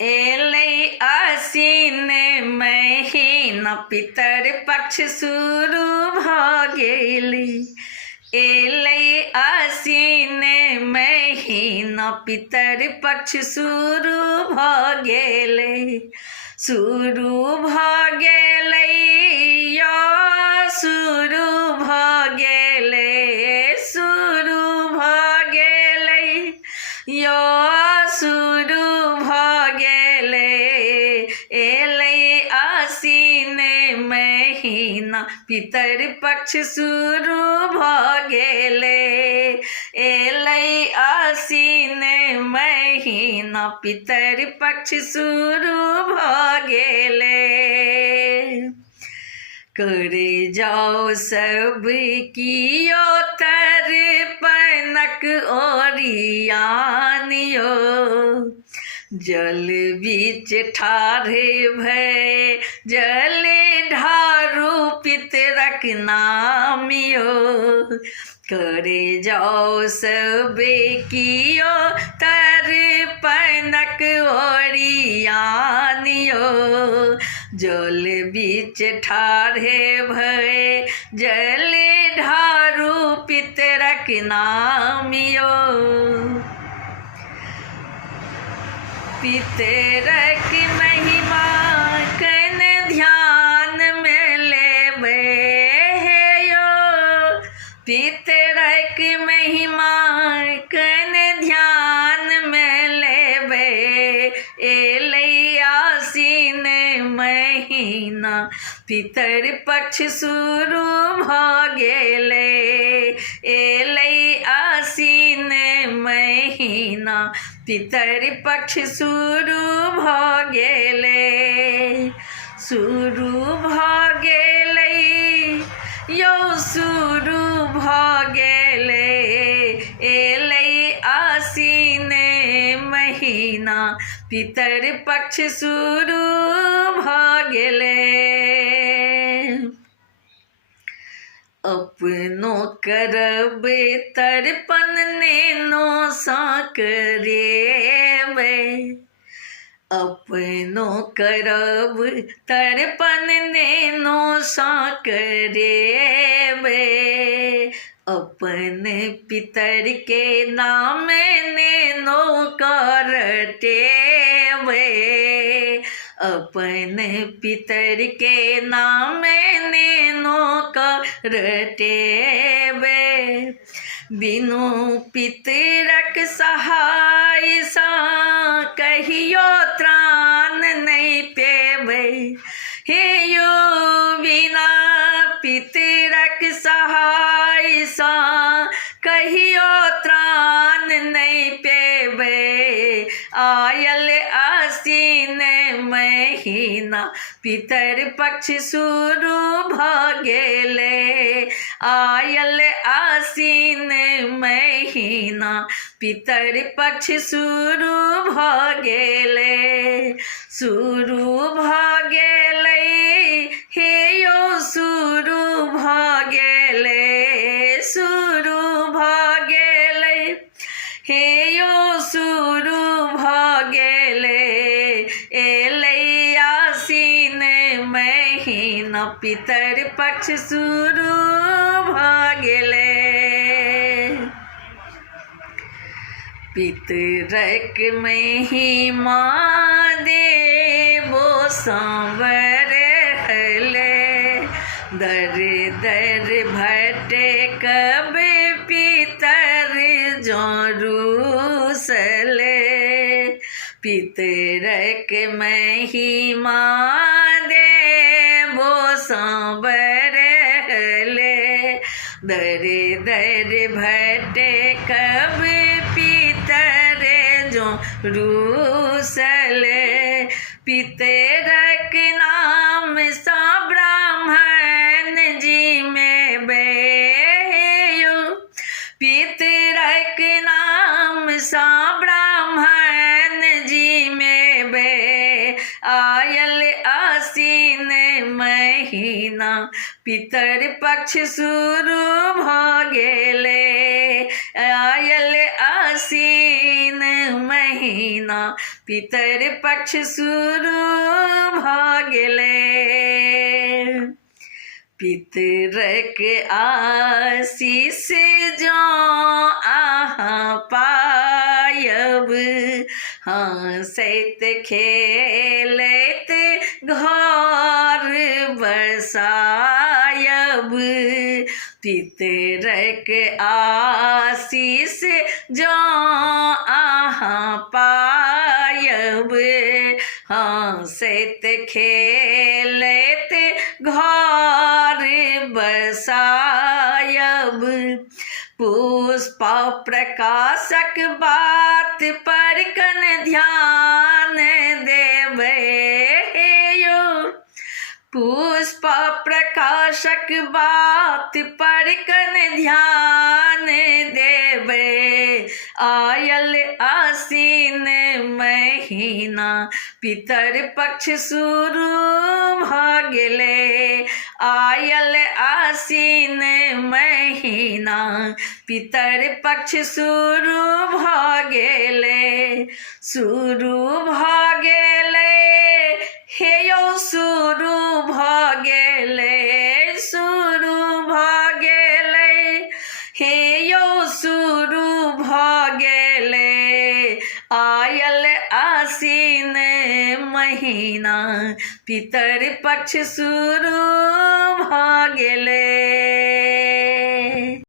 एलै आसीन महीना पितर पक्ष शुरू भऽ गेलै। एलै आसीन महीना पितर पक्ष शुरू भऽ गेलै। शुरू भऽ गेलै यौ शुरू भऽ गेलै। शुरू भऽ गेलै यौ शुरू भऽ गेलै। एलै आसीन महीना पितर पक्ष शुरू भऽ गेलै। एलै आसीन महीना पितर पक्ष शुरू भऽ गेलै। करे जाओ सब कियो तर्पणक ओरियान यौ। जल बीच ठाढ़ भय जल ढारू पितरक नाम यौ। करे जाओ सब कियो तर्पणक ओरियान यौ। जल बीच ठाढ़ भय जल ढारू पितरक नाम यौ। पितरक महिमा कन ध्यान में लेबै हे यौ। पितरक महिमा कन ध्यान में लेबै। एलै आसीन महीना पितर पक्ष शुरू भऽ गेलै। एलै आसीन महीना पितर पक्ष शुरू भऽ गेलै। शुरू भऽ गेलै यौ शुरू भऽ गेलै। एलै आसीन महीना पितर पक्ष शुरू भऽ गेलै। अपनो करब तर्पण नेनो सा करेबै। अपनो करब तर्पण नेनो सा करेबै। अपन पितर के नाम नेनो करटेबै। अपन पितर के नाम नेनो करटेबै। बिनु पितरक सहाय सा कहियो त्राण नहीं पेबै हे यौ। बिना पितरक सहाय सा कहियो त्राण नहीं पेबै। आयल आसीन महीना पितर पक्ष शुरू भऽ गेलै। आयल आसीन महीना पितर पक्ष शुरू भऽ गेलै। शुरू भऽ गेलै हे यौ शुरू भऽ गेलै। शुरू भऽ गेलै हे यौ शुरू भऽ गेलै। एलै आसीन महीना पितर पक्ष शुरू भऽ गेलै। पितरक महिमा देबो सांवर हलै। दर दर भटकब पितर जँ रूसलै। पितरक महिमा देबो सांवर हलै। दर दर भटकब पितर जँ रूसलै। पितरक नाम सा ब्राह्मण जी में बेयो। पितरक नाम सा ब्राह्मण जी में बे। आयल आसीन महीना पितर पक्ष शुरू भऽ गेलै। आयल आसीन महीना पितर पक्ष शुरू भ गेलै। पितरक आशीष जँ अहाँ पायब, हँसैत खेलैत घर बसायब। पितरक आशीष जँ अहाँ पायब, हँसैत खेलैत घर बसायब। पुष्प प्रकाशक बात पर कन ध्यान देबै यो। पुष्प प्रकाशक बात पर कन ध्यान देबै। आयल आसीन महीना, पितर पक्ष शुरू भ गेलै। आयल आसीन महीना, पितर पक्ष शुरू भ गेलै। शुरू भ गेलै हे यौ, शुरू भ गेलै, शुरू भ गेलै हे यौ, शुरू भ गेलै। आयल आसीन महीना, पितर पक्ष शुरू भ गेलै।